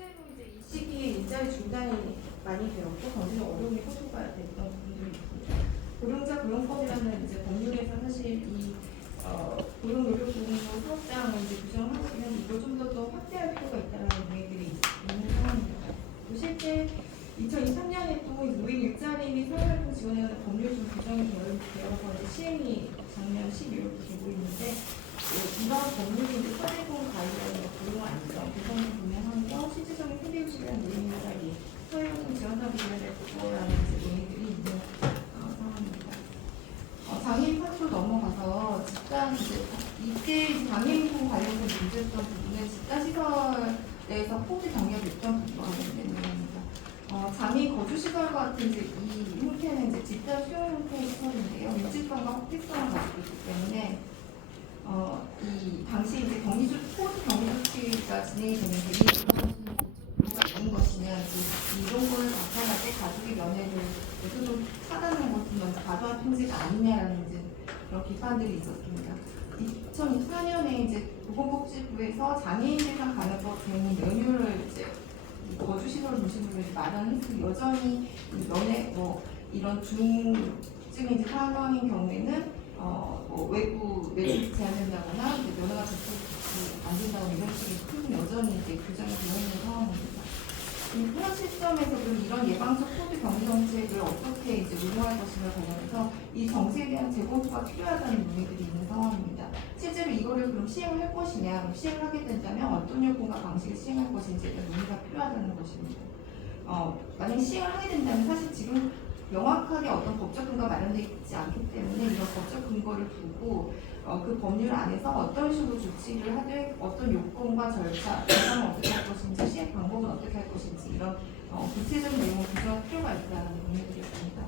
실제로 이제 이 시기에 일자리 중단이 많이 되었고 경제적 어려움이 호소가 됐던 부분들이 있습니다. 고령자 고용법이라는 이제 법률에서 사실 이 고용노동부 사업장을 이제 규정하고 있는 이걸 좀 더 확대할 필요가 있다는 얘기들이 있는 상황입니다. 또 실제 2023년에 또 노인 일자리 및 사회활동 지원에 관한 법률 좀 규정이 되어서 이제 시행이 작년 12월부터 되고 있는데 이런 법률이 이제 사회공 관련 고용 안정, 개선을 분명하며 실질적인 세대 유지라는 노인 일자리, 사회활동 지원 사업에 관련된 그거라는 논의들이 있는 상황입니다. 장애인 파트로 넘어가서 집단 이때 장애인 관련된 문제였던 부분은 집단 시설에서 포드 경력이 있던 부분과 관련된 내용입니다. 장애인 거주 시설 같은 이제 이 형태는 이제 집단 수용 형태의 시설인데요. 밀집성과 확대성을 가지고 있기 때문에 이 당시 이제 포드 격리 조치가 진행이 되는데 이유가 있는 것이냐, 이런 걸 나타날 때 가족의 면회를 스스로 차단하는 것은 먼저 과도한 통제가 아니냐라는 이제 그런 비판들이 있었습니다. 2024년에 이제 보건복지부에서 장애인 대상 간호법 등 메뉴를 이제 거주시설 중심으로 마련했고 여전히 면회 이런 중증인 상황인 경우에는 외부 매듭이 제한된다거나 면허가 안 된다거나 이런 식의 큰 여전히 이제 규정이 되어 있는 상황입니다. 현 시점에서도 이런 예방적 포드 격리 정책을 어떻게 이제 운영할 것인가 관련해서 이 정책에 대한 재검토가 필요하다는 논의들이 있는 상황입니다. 실제로 이거를 그럼 시행을 할 것이냐, 그럼 시행을 하게 된다면 어떤 요건과 방식을 시행할 것인지에 대한 논의가 필요하다는 것입니다. 만약 시행을 하게 된다면 사실 지금 명확하게 어떤 법적 근거가 마련되어 있지 않기 때문에 이런 법적 근거를 두고 그 법률 안에서 어떤 식으로 조치를 하되 어떤 요건과 절차, 절차는 어떻게 할 것인지 시행 방법은 어떻게 할 것인지 이런 구체적인 내용을 규정할 필요가 있다는 논의들이었습니다.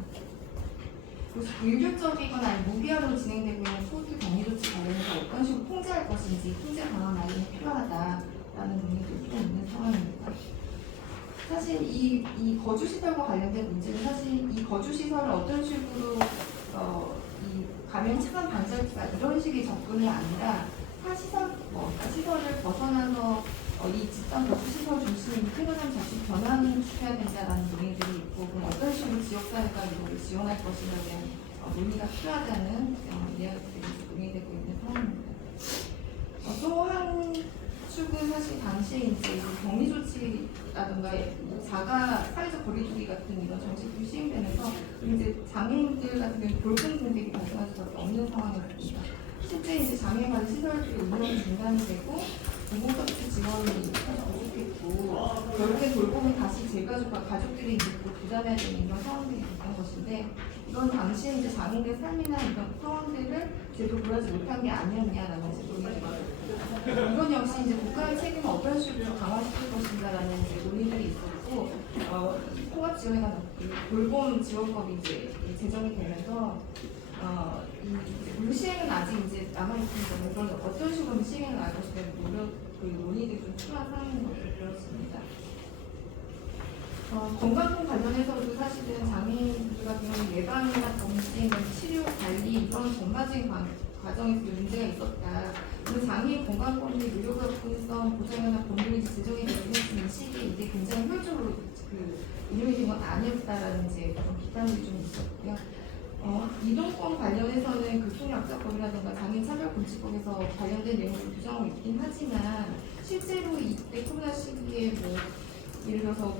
일률적이거나 무기한으로 진행되고 있는 포드 격리 조치 관련해서 어떤 식으로 통제할 것인지 통제 방안 마련이 필요하다라는 논의도 좀 있는 상황입니다. 사실 이 거주시설과 관련된 문제는 사실 이 거주시설을 어떤 식으로 이 감염 차단 방지할까 이런 식의 접근이 아니라 시설을 벗어나서 이 집단 거주시설 중심의 패러다임 자체를 변환시켜야 된다는 논의들이 있고 그럼 어떤 식으로 지역사회가 이거를 지원할 것인가에 대한 논의가 필요하다는 이야기들이 논의되고 있는 상황입니다. 또 한 축은 사실 당시에 이제 격리 조치라든가 자가 사회적 거리두기 같은 이런 정책들이 시행되면서 이제 장애인들 같은 경우는 골든 공백이 발생할 수밖에 없는 상황이었습니다. 실제 이제 장애인 관리 시설들이 운영이 중단이 되고 공공서비스 지원이 사실 부족했고 결국에 돌봄이 다시 재가족과 가족들이 이제 부담해야 되는 이런 상황들이 있었던 것인데 이건 당시에 이제 장애인들 삶이나 이런 상황들을 제대로 구하지 못한 게 아니었냐라는 이제 논의들이 있었고 이건 역시 이제 국가의 책임을 어떤 식으로 강화시킬 것인가라는 이제 논의들이 있었고 통합 지원에 관한 돌봄 지원법이 이제 제정이 되면서 시행은 아직 이제 남아있습니다. 이걸 어떤 식으로 시행을 나갈 것인가 논의들이 좀 필요한 상황인 것으로 보였습니다. 건강통 관련해서도 사실은 장애인들 같은 경우는 예방이나 검진, 치료, 관리 이런 전반적인 과정에서 문제가 있었다. 그리고 장애인 건강권 및 의료가 접근성 보장이나 법률이 제정이 되는 시기에 이게 굉장히 효율적으로 운영이 된 건 아니었다라는 이제 그런 비판들이 좀 있었고요. 이동권 관련해서는 교통약자법이라든가 장애인차별금지법에서 관련된 내용을 규정하고 있긴 하지만 실제로 이때 코로나 시기에 예를 들어서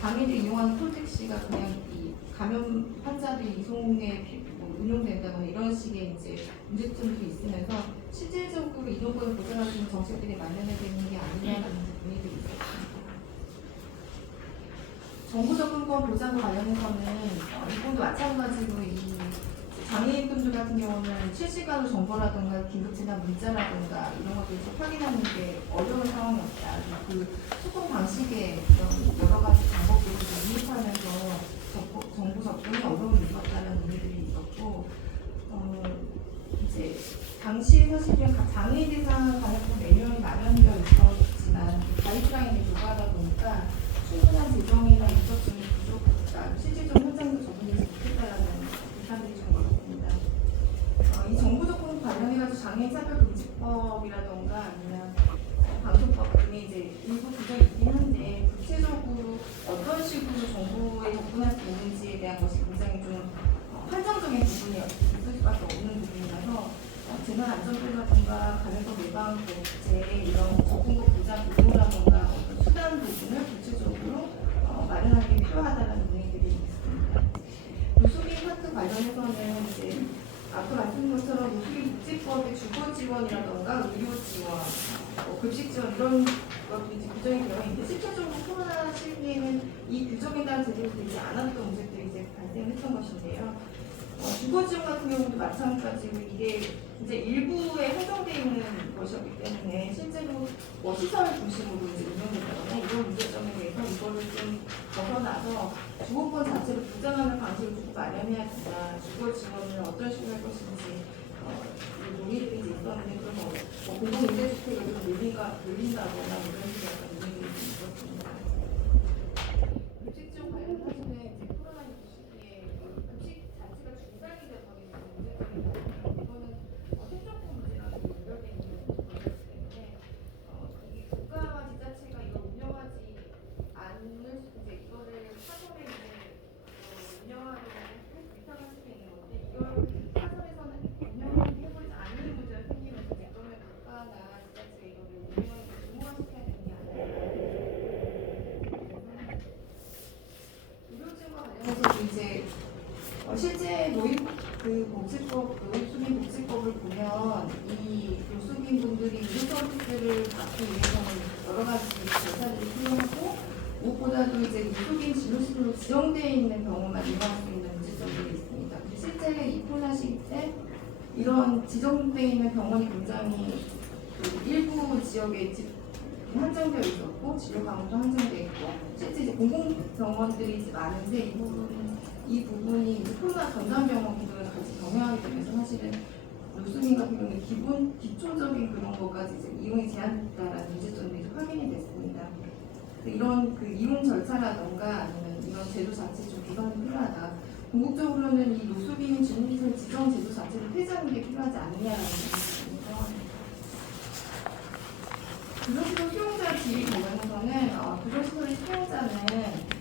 장애인들이 이용하는 콜택시가 그냥 이 감염 환자들 이송에 운용된다거나 이런 식의 이제 문제점도 있으면서 실질적으로 이동권을 보장하는 정책들이 마련해야 되는 게 아니냐라는 논의들이 있었습니다. 정보 접근권 보장과 관련해서는 이분도 마찬가지로 이 장애인분들 같은 경우는 실시간으로 정보라든가 긴급재난 문자라든가 이런 것들을 확인하는 게 어려운 상황이었다. 그 소통 방식에 이런 여러 가지 방법들을 이입하면서 정보 접근이 어려움이 있었다는 논의들이 있었고 이제 당시 사실은 장애인 대상 관련법 매뉴얼이 마련되어 있었지만 가이드라인이 불과하다 보니까 충분한 재정이나 인적증이 부족했다. 실질적인 현장에서 적응되지 못했다라는 비판들이 좀 있습니다. 이 정보 접근 관련해가지고 장애인 차별금지법이라던가 아니면 방송법 등의 이제 일부 규정이 있긴 한데 건강보호제의 이런 접근법 보장 부분이라던가 어떤 수단 부분을 구체적으로 마련하는 게 필요하다는 논의들이 있습니다. 노숙인 파트 관련해서는 이제 아까 말씀드린 것처럼 노숙인 복지법의 주거 지원이라던가 의료 지원, 급식 지원 이런 것도 이제 규정이 되어 있는데 실질적으로 코로나 시기에는 이 규정에 따라 제대로 되지 않았던 문제들이 이제 발생했던 것인데요. 주거 지원 같은 경우도 마찬가지로 이게 이제 일부에 한정되어 있는 것이었기 때문에 실제로 시설 중심으로 이제 운영된다거나 이런 문제점에 대해서 이거를 좀 벗어나서 주거권 자체를 보장하는 방식을 좀 마련해야 된다. 주거 지원을 어떤 식으로 할 것인지 논의들이 이제 있었는데 그래서 공공임대주택을 좀 늘린다거나 이런 식의 약간 논의들이 좀 있었습니다. 급식 지원 관련 사실은 이제 코로나19 시기에 급식 자체가 중단이 되어버리는 문제점이 많아요. 이거는 행정권 문제랑 연결되어 있는 문제이기 때문에 이게 국가와 지자체가 이걸 운영하지 않을 이제 이거를 사설에 이제 운영하려고 불편할 수도 있는 건데 이걸 사설에서는 운영을 해보지 않는 문제가 생기면서 이제 그러면 국가나 지자체가 이거를 운영하기 의무화시켜야 되는 게 아니라 의료진과 관련해서 이제 실제 노숙인 복지법을 보면 이 노숙인 분들이 의료 서비스를 받기 위해서는 여러 가지 절차들이 필요하고 무엇보다도 이제 노숙인 진료실로 지정되어 있는 병원만 이용할 수 있는 문제점들이 있습니다. 실제 이 코로나 시기 때 이런 지정되어 있는 병원이 굉장히 일부 지역에 한정되어 있었고 진료 방문도 한정되어 있고 실제 이제 공공병원들이 이제 많은데 이 부분이 이제 코로나 전담병원들을 같이 병행하게 되면서 사실은 노숙인 같은 경우는 기초적인 그런 것까지 이제 이용이 제한됐다라는 문제점들이 확인이 됐습니다. 이런 이용 절차라던가 아니면 이런 제도 자체 좀 개선이 필요하다. 궁극적으로는 이 노숙인 진료시설 지정 제도 자체를 폐지하는 게 필요하지 않느냐라는 문제입니다. 구조시설 수용자 지위 관련해서는 구조시설의 수용자는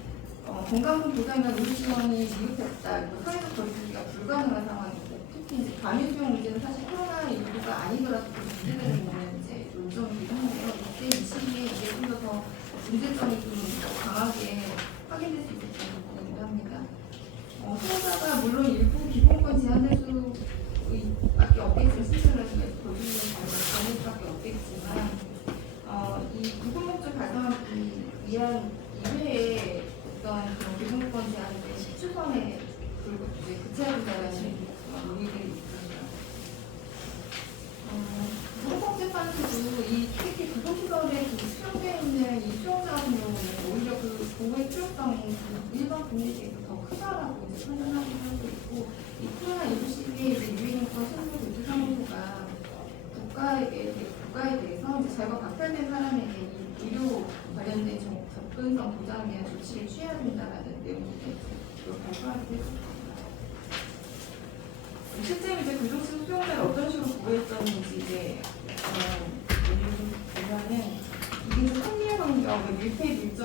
건강보험 보장이나 의료 지원이 미흡했다, 사회적 거리두기가 불가능한 상황이고 특히 이제 감염 수용 문제는 사실 코로나19가 아니더라도 문제되는 있는 이제 논점이기도 한데요. 이때 이 시기에 이게 좀 더 문제점이 좀 강하게 확인될 수 있었던 부분이기도 합니다. 수용자가 물론 일부 기본권 제한될 수밖에 없겠지만 실제로 거리두기를 잘 수밖에 없겠지만 이 구분목적 발생하기 위한 이외에 어떤 그런 기본권 제한에 대한 시추선에 그체하자라는 논의들이 있습니다. 헌법재판소도 특히 구속시설에 수용되어 있는 이 수용자 같은 경우는 오히려 보호의 필요성이 일반 국민에 비해서 더 크다라고 이제 판단하고 있고 이 코로나19 시기에 이제 유인인권 신고대표사무소가 국가에 대해서 이제 자유가 박탈된 사람에게 이 의료 관련된 접근성 보장에 대한 조치를 취해야 된다라는 내용을 발표하기도 했습니다. 실제로 이제 구속시설 수용자를 어떤 식으로 보호했었는지 이제 보면은 이게 한일 환경, 밀폐 밀접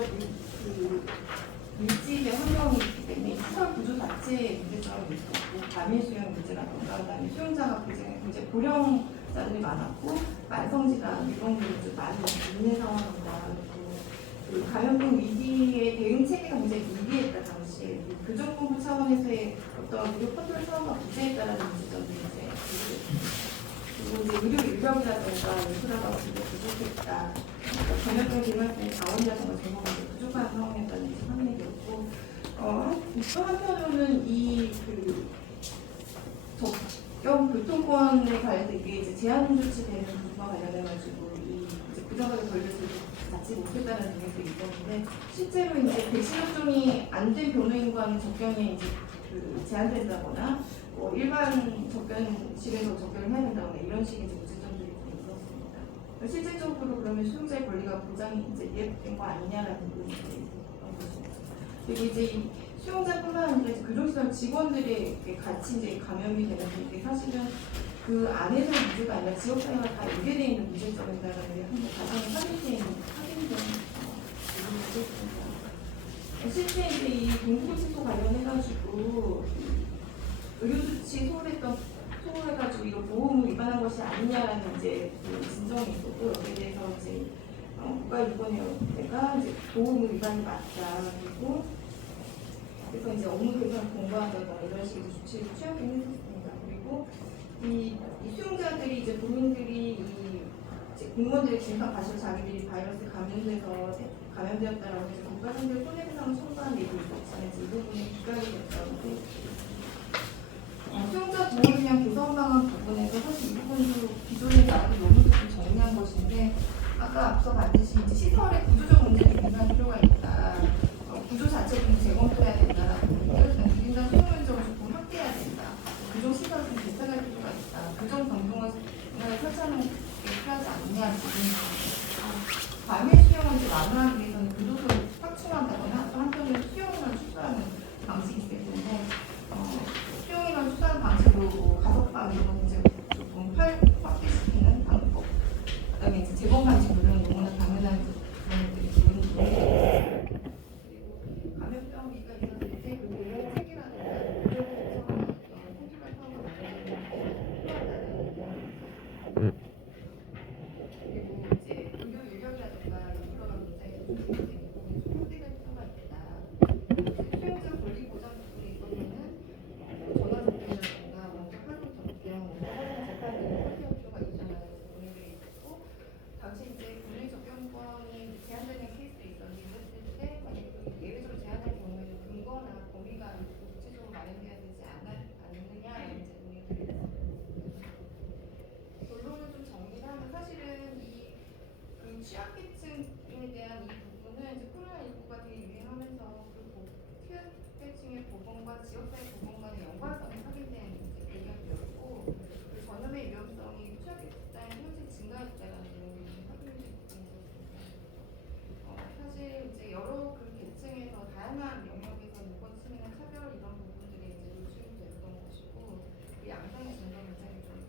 밀집의 환경이 있기 때문에 시설 구조 자체에 문제점이 있었고 과밀 수용 문제라든가 그다음에 수용자가 굉장히 고령자들이 많았고 만성질환 이런 게 많이 있는 상황입니다. 감염병 위기의 대응 체계가 굉장히 미비했다 당시에 교정본부 차원에서의 어떤 의료 컨트롤 차원과 부재했다라는 문제점들이 이제 그리고 이제 의료 인력이라든가 인프라가 부족했다. 그러니까 감염병 대응할 자원이라든가 정보가 부족한 상황이었다는 게 확인이 되었고 또 한편으로는 이 적경 교통권에 관해서 이게 이제 제한 조치되는 부분과 관련해가지고 이 부정하게 걸려서 받지 못했다는 의견도 있었는데 실제로 이제 백신 접종이 안 된 변호인과는 접견이 이제 제한된다거나 일반 접견실에서 접견을 해야 된다거나 이런 식의 문제점들이 좀 있었습니다. 실질적으로 그러면 수용자의 권리가 보장이 이제 이해된 거 아니냐라는 의견이 있었던 것입니다. 그리고 이제 이 수용자뿐만 아니라 교정시설 직원들의 같이 이제 감염이 되는 게 사실은 그 안에서의 문제가 아니라 지역사회가 다 연계되어 있는 문제점이다라는 게 한번 가장 확인된 문제입니다. 실제 이제 이 공공치소 관련해가지고 의료조치 소홀했던 신청해가지고 이거 보호의무 위반한 것이 아니냐라는 이제 그 진정이 있었고 여기에 대해서 이제 국가유권위원회가 이제 보호의무 위반이 맞다. 그리고 그래서 이제 업무 개선 공고한다거나 이런 식의 조치를 취하긴 했었습니다. 그리고 이 수용자들이 이제 본인들이 이제 공무원들의 진상 가시고 자기들이 바이러스 감염되었다라고 해서 국가상대 손해배상을 청구한 내용이 있었지만 이제 이 부분에 기각이 됐다고 수용자 보호를 위한 개선 방안 부분에서 사실 이 부분도 기존에 나왔던 논문도 좀 정리한 것인데 아까 앞서 봤듯이 이제 시설의 구조적 문제를 개선할 필요가 있다. 구조 자체 좀 재검토해야 된다라고 누린다 수용 면적을 조금 확대해야 된다. 교정 시설을 좀 개선할 필요가 있다. 교정 병동을 설치하는 게 필요하지 않느냐 지금 과밀 수용을 이제 완화하기 위해서는 교도소를 확충한다거나 또 한편으로 수용을 축소하는 방식이 있을 텐데 수용이나 축소하는 방식으로 가석방 이런 건 이제 조금 확대시키는 방법. 그다음에 이제 재범 방식으로는 너무나 당연한 그런 것들이 기본적으로 그리고 감염병이가 있었을 때 그 보호 체계라든가 생존할 상황을 만들어주는 게 필요하다는 그리고 이제 의료 인력이라든가 인프라가 굉장히 부족하기 때문에 좀 확대될 필요가 있다. 수용자 권리 보장 부분에 있어서는 전화 접견이라든가 원격 활동 접견, 재판 등을 확대할 필요가 있다는 논의들이 있고 당시 이제 권리 접견권이 제한되는 케이스도 있었는데 이랬을 때 만약 예외적으로 제한할 경우에는 근거나 범위가 구체적으로 마련되어야 되지 않느냐라는 이제 논의들이 있습니다. 결론을 좀 정리를 하면 사실은 그 취약계층에 대한 이 부분은 이제 코로나19가 되게 유행하면서 그 취약계층의 보건과 지역사회 보건 간의 연관성이 확인된 이제 배경이었고 그 전염의 위험성이 취약계층에 현재 증가했다라는 내용이 확인된 부분이었습니다. 사실 이제 여러 그 계층에서 다양한 영역에서 인권 침해나 차별 이런 부분들이 이제 노출이 됐던 것이고 그 양상의 증가굉장히 좀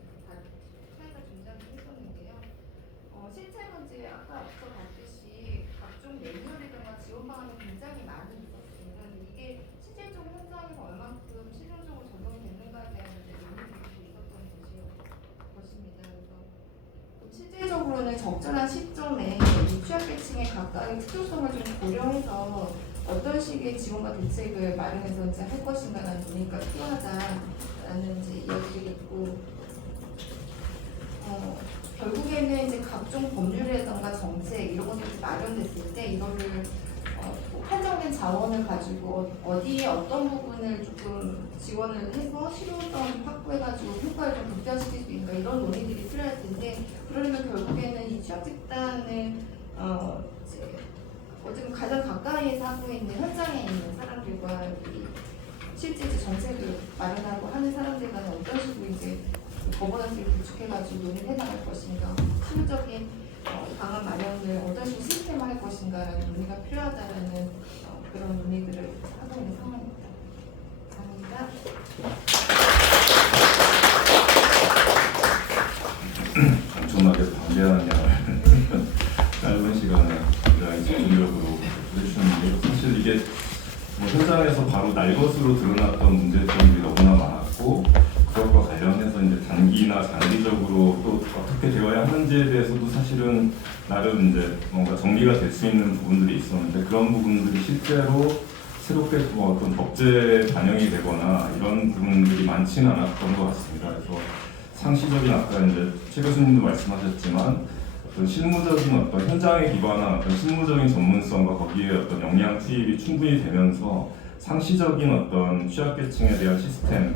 차이가 존재하긴 했었는데요. 실제로 이제 아까 앞서 봤듯이 각종 매뉴얼이나 지원 방안이 굉장히 많이 있었습니다. 이게 실질적으로 현장에서 얼만큼 실용적으로 적용됐는가에 대한 논의들이 있었던 것입니다. 그래서 실질적으로는 적절한 시점에 이 취약계층의 각각의 특수성을 좀 고려해서 어떤 식의 지원과 대책을 마련해서 이제 할 것인가라는 논의가 필요하다라는 이제 이야기들이 있고. 결국에는 이제 각종 법률이라던가 정책 이런 것들이 마련됐을 때 이거를 한정된 자원을 가지고 어디에 어떤 부분을 조금 지원을 해서 실효성 확보해가지고 효과를 좀 극대화시킬 수 있는가 이런 논의들이 필요할 텐데 그러려면 결국에는 이 취약 집단을 어쨌든 가장 가까이에서 하고 있는 현장에 있는 사람들과 이 실제 이제 정책을 마련하고 하는 사람들 간에 어떤 식으로 이제 거버넌스를 구축해가지고 논의를 해나갈 것인가, 실질적인 방안 마련을 어떤 식으로 시스템화할 것인가라는 논의가 필요하다라는 그런 논의들을 하고 있는 상황입니다. 감사합니다. 엄청나게 방대한 양을 짧은 시간에 굉장히 집중적으로 해주셨는데 사실 이게 뭐 현장에서 바로 날것으로 드러났던 문제점들이 너무나 많았고 그것과 관련해서 이제 단기나 장기적으로 또 어떻게 되어야 하는지에 대해서도 사실은 나름 이제 뭔가 정리가 될 수 있는 부분들이 있었는데 그런 부분들이 실제로 새롭게 뭐 어떤 법제에 반영이 되거나 이런 부분들이 많지는 않았던 것 같습니다. 그래서 상시적인 아까 이제 최 교수님도 말씀하셨지만 어떤 실무적인 어떤 현장에 기반한 어떤 실무적인 전문성과 거기에 어떤 역량 투입이 충분히 되면서 상시적인 어떤 취약계층에 대한 시스템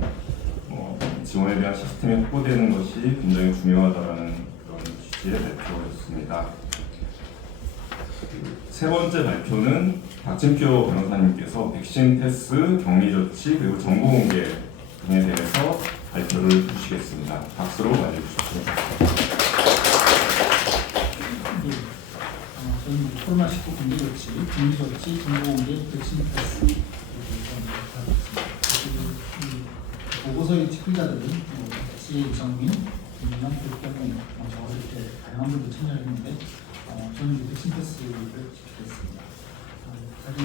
지원에 대한 시스템이 확보되는 것이 굉장히 중요하다라는 그런 취지의 발표였습니다. 세 번째 발표는 박진표 변호사님께서 백신 패스, 격리 조치 그리고 정보 공개 등에 대해서 발표를 주시겠습니다. 박수로 맞이해주십시오. 저는 코로나19 격리 조치, 정보 공개, 백신 패스 이렇게 하겠습니다. 보고서의 책임자들은 지혜 이정민, 김민영, 교육감이 저와 이렇게 다양한 분들 참여했는데 저는 백신 패스를 지키겠습니다. 사실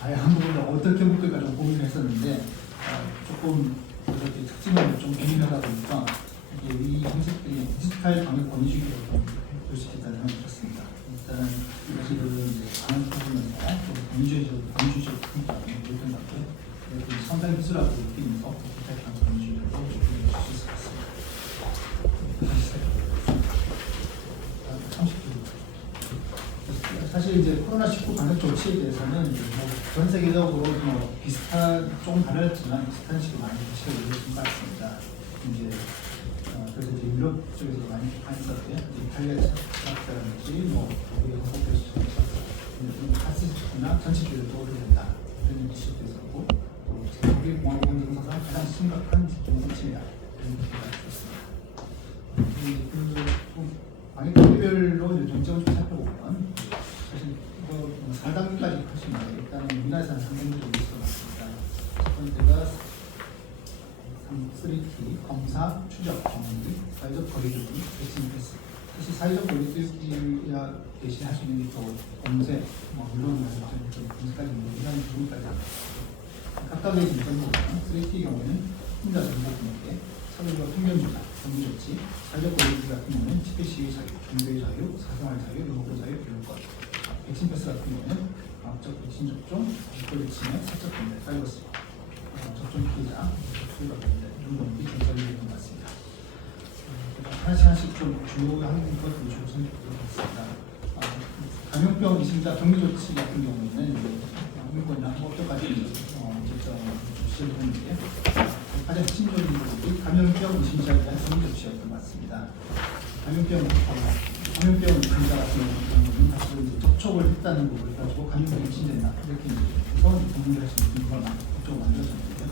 다양한 부분을 어떻게 묶을까 좀 고민을 했었는데 조금 특징을 좀 개인하다 보니까 이게 이 정책들이 디지털 방역 권위주의로 볼 수 있겠다는 생각이 들었습니다. 일단은 이것들을 이제 방역 부분에서 권위주의적으로 평가하는 이런 것들 상당히 기술하고 느끼면서 디지털 방역 권위주의로 볼수 있을 것 같습니다. 30분. 사실 이제 코로나19 방역 조치에 대해서는 전 세계적으로 비슷한 조금 다르지만 비슷한 식으로 많이 조치가 이루어진 것 같습니다. 이제 그래서 이제 유럽 쪽에서 많이 비판했었고요. 이탈리아 차라든지 독일의 헌법에서 카스나 전체적으로 도움이 된다 이런 이슈도 있었고 또 독일 공화국 정서상 가장 심각한 정서치입니다. 이런 얘기가 있었습니다. 방역 단계별로 정책을 좀 살펴보면 사실 이거 4단계까지 하시면 일단은 우리나라에서는 3단계 정도 있을 것 같습니다. 첫 번째가 3T 검사, 추적, 정리, 사회적 거리두기, 백신 패스. 사실 사회적 거리두기야 대신 할 수 있는 게 또 검색, 물론 검색까지 이런 부분까지 각각의 증상을 보면 3T 경우에는 혼자 정보 분석에 사회적 편견 조작, 정리 조치, 사회적 거리두기 같은 경우는 집회 시위 자유, 종교의 자유, 사생활 자유, 영업 자유, 교육권. 백신 패스 같은 경우는 과학적 백신 접종, 국가 백신의 사적 분배, 사이버스, 접종 피해자, 접수가 됩니다. 이런 것들이 전달이 되는 것 같습니다. 하나씩 좀 주요한 것들이 좀 선택되어 있습니다. 감염병 이심자 격리 조치 같은 경우에는 감염권이나 어떠까지 시작했는데 가장 핵심적인 것이 감염병 이심자에 대한 격리 조치였던 것 같습니다. 감염병 이심자 같은 경우는 사실 접촉을 했다는 부분을 가지고 감염병이 심된다 이렇게 해서 격리할 수 있는 그런 법적으로 만들어졌는데요.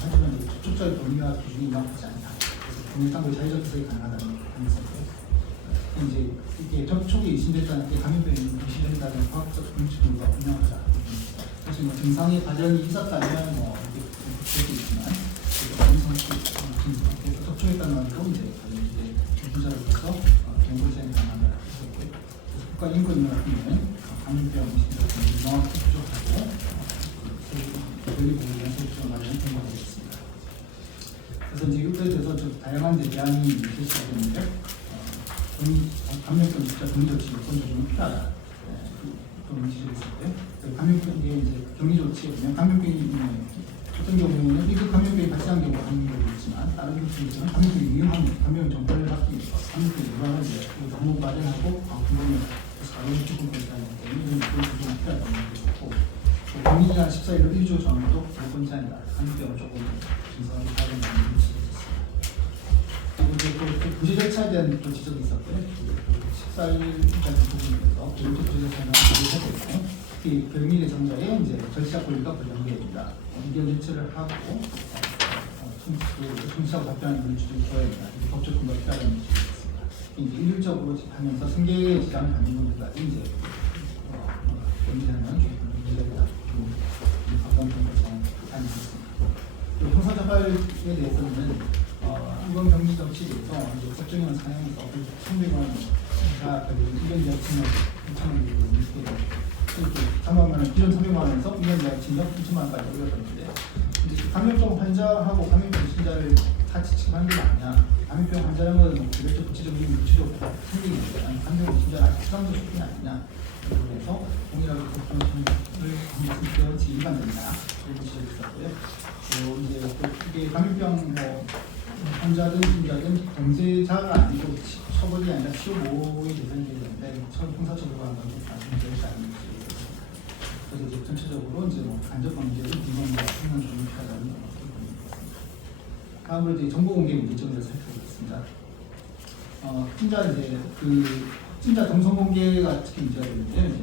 하지만 접촉자의 범위와 기준이 명확하지 않다. 국민상고의 자의적 해석이 가능하다는 가능성인데 이제 이게 접촉이 의심됐다는 게 감염병이 의심된다는 과학적 근거가 분명하다. 사실 증상의 발현이 있었다면 이렇게 볼 수 있지만 접촉했다는 말로 이제 분자를 해서 정보 제한 가능하다. 국가인권위원 같은 경우는 감염병 의심자들이 명확히 부족하고 권리보호에 대한 소득을 마련한 경우가 되겠습니다. 그래서 이제 이것에 대해서 좀 다양한 제안이 제시가 되는데 감염병 진짜 격리 조치 요건 조정은 필요하다. 그런 지적이 있었고요. 감염병에 이제 격리 조치에 보면 감염병이 어떤 경우에는 1급 감염병이 발생한 경우가 한 경우도 있지만 다른 경우에는 감염병이 위험한 감염 정보를 받기 위해서 감염병이 유발을 너무 발생하고 방풍을 가로를 조금까지 하는 때문에 이런 조정이 필요하다는 것도 있고 격리기간 14일로 1주 전후도 요건 제한이다. 감염병을 조금 진성하게 발견하는 것이 그리고 이제 또 구제 절차에 대한 또 지적이 있었고요. 14일까지 부분에서 구제 절차는 구제되고 있고, 특히 격리 예정자의 이제 절차 권리가 불량되어집니다. 의견 제출을 하고 충실하고 답변하는 그런 주제를 줘야 된다. 법적 근거가 필요하다는 지적이 있습니다. 이제 일률적으로 하면서 승계의 지장 받는 분들까지 이제 견제하는 문제가 가까운 편에서 하는 있습니다. 그리고 형사자발에 대해서는 이번 격리 정치에서 법정형 상향에서 300만 원 다 의견 제한 징역 3,000만 원 3만 원 기존 300만 원에서 의견 제한 징역 3,000만 원까지 올렸었는데 감염병 환자하고 감염병 신자를 같이 칭하는 게 아니냐. 감염병 환자는 개별적 구체적인 구체적으로 생기는 거예요. 감염병 신자는 아직 추상적 수준이 아니냐. 그래서 동일하게 법정을 방송되어 일반적이다. 이런 지적이 있었고요. 또 이제 이게 감염병 환자든 신자든 범죄자가 아니고 처벌이 아니라 치료보호의 대상이 되는데 형사처벌과 하는 건 문제가 아닙니다. 그래서 이제 전체적으로 이제 간접범죄를 비범죄와 생명 조정이 필요하다는 그런 부분입니다. 다음으로 이제 정보 공개 문제점을 살펴보겠습니다. 진짜 이제 진짜 정성 공개가 특히 문제가 되는데 이제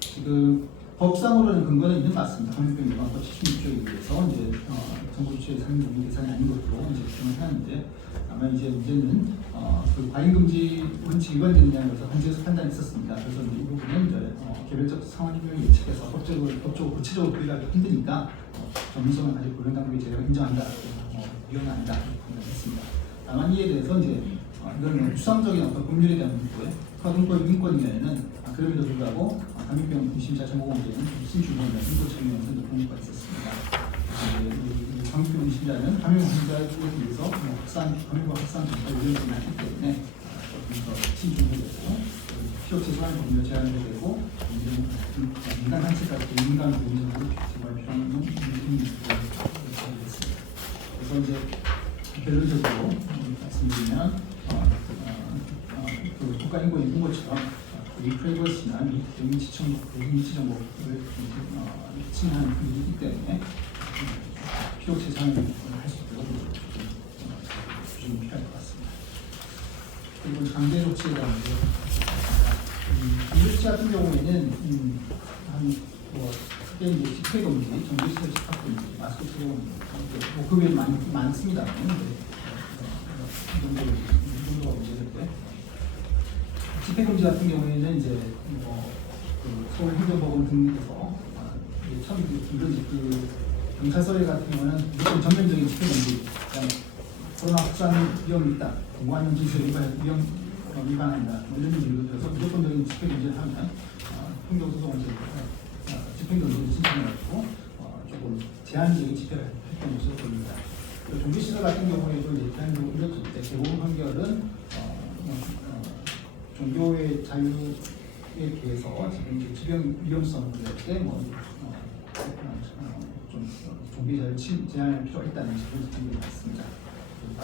지금 법상으로는 근거는 있는 것 같습니다. 감염병 예방법 76조에 의해서 이제 정보 주체의 상임 공개 대상이 아닌 것으로 이제 규정을 해놨는데 아마 이제 문제는 과잉 금지 원칙 위반되느냐에 대해서 한지에서 판단이 있었습니다. 그래서 이 부분은 이제 개별적 상황 규명을 예측해서 법적으로 구체적으로 부여하기 힘드니까 전문성을 가지고 고려 당국이 제대로 인정한다, 위헌은 아니다 이렇게 판단했습니다. 다만 이에 대해서 이제 이건 추상적인 어떤 법률에 대한 문제고요. 국가등권 인권위원회는 그럼에도 불구하고 감염병 의심자 정보 공개는 신주범이나 인권 청구에서 공개가 있었습니다. 광역병원 심자는 감염 환자에 위해서 감염과 확산 전파 위험이 많기 때문에 조금 더 신중하고 필요 최소한 범위를 제한해야 되고 인간 한체까지 인간 보호자로 제발 필요한 되겠습니다. 그래서 이제 결론적으로 말씀드리면 그 국가인권이 있는 것처럼 이 프라이버시나 미치 정보를 침해하는 분이 있기 때문에 필요 최소한을 할 수 있도록 좀 필요할 것 같습니다. 그리고 강제 조치에 대한 이 조치 같은 경우에는 크게 이제 집회 금지, 정규시설 집합 금지, 마스크 착용 그 외에 많습니다. 이 정도가 문제인데 집회 금지 같은 경우에는 이제 그 서울 행정법원 등에서 그 경찰서에 같은 경우는 무조건 전면적인 집회 금지, 코로나 확산 위험이 있다, 공무원 질서 위반한다, 이런 이유로 들어서 무조건적인 집회 금지를 하면 행정소송을 집행금지를 신청해가지고 조금 제한적인 집회를 했던 것으로 보입니다. 종교시설 같은 경우에도 이제 대한민국 이렇을 때 대법원 판결은 종교의 자유에 대해서 지금 질병 위험성을 때좀 종교 자유 제한할 필요가 있다는 그런 판결이 났습니다.